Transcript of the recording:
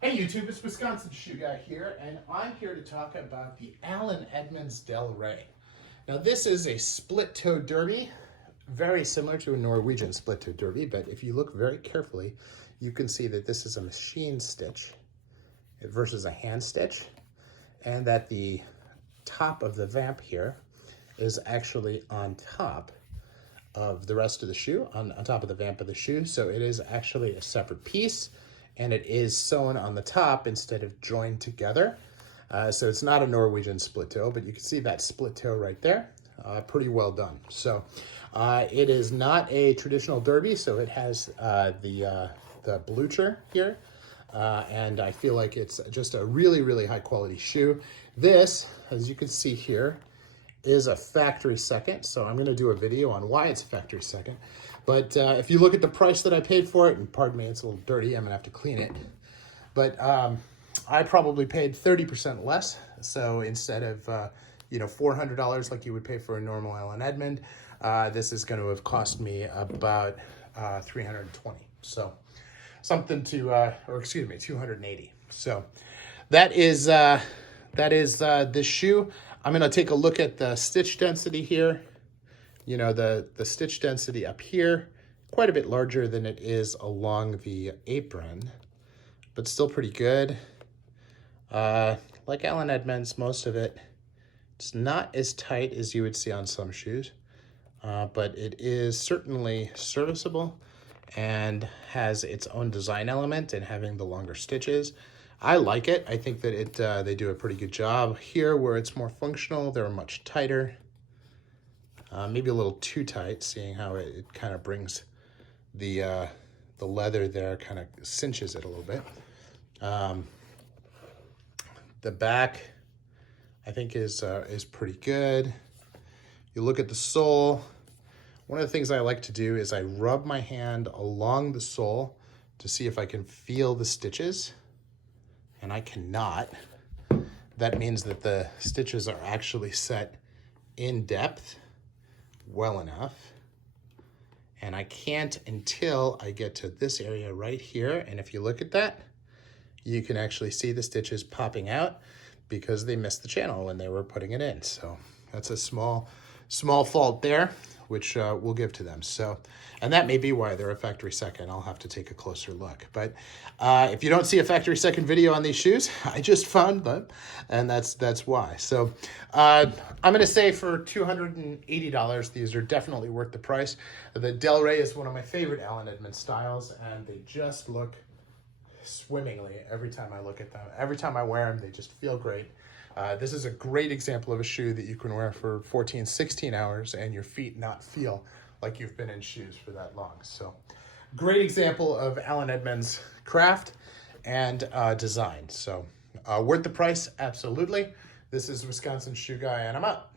Hey YouTube, it's Wisconsin Shoe Guy here, and I'm here to talk about the Edmonds Delray. Now this is a split-toe derby, very similar to a Norwegian split-toe derby, but if you look very carefully, you can see that this is a machine stitch versus a hand stitch, and that the top of the vamp here is actually on top of the rest of the shoe, on top of the vamp of the shoe, so it is actually a separate piece. And it is sewn on the top instead of joined together. So it's not a Norwegian split toe, but you can see that split toe right there. Pretty well done. So it is not a traditional derby, so it has the blucher here. And I feel like it's just a really, really high quality shoe. This, as you can see here, is a factory second. So I'm gonna do a video on why it's factory second. But if you look at the price that I paid for it, and pardon me, it's a little dirty, I'm gonna have to clean it. But I probably paid 30% less. So instead of $400 like you would pay for a normal Allen Edmond, this is gonna have cost me about $320. So something to, or excuse me, $280. So that is this shoe. I'm gonna take a look at the stitch density here. You know, the stitch density up here, quite a bit larger than it is along the apron, but still pretty good. Like Allen Edmonds, most of it, it's not as tight as you would see on some shoes, but it is certainly serviceable and has its own design element in having the longer stitches. I like it. I think that they do a pretty good job. Here, where it's more functional, they're much tighter. Maybe a little too tight, seeing how it kind of brings the leather there, kind of cinches it a little bit. The back, I think, is pretty good. You look at the sole. One of the things I like to do is I rub my hand along the sole to see if I can feel the stitches, and I cannot. That means that the stitches are actually set in depth well enough, and I can't until I get to this area right here. And if you look at that, you can actually see the stitches popping out because they missed the channel when they were putting it in. So that's a small fault there, which we'll give to them. So, and that may be why they're a factory second. I'll have to take a closer look. But if you don't see a factory second video on these shoes, I just found them, and that's why. So I'm gonna say for $280, these are definitely worth the price. The Delray is one of my favorite Allen Edmonds styles, and they just look swimmingly every time I look at them. Every time I wear them, they just feel great. This is a great example of a shoe that you can wear for 14, 16 hours and your feet not feel like you've been in shoes for that long. So great example of Allen Edmonds craft and design. So worth the price, absolutely. This is Wisconsin Shoe Guy, and I'm out.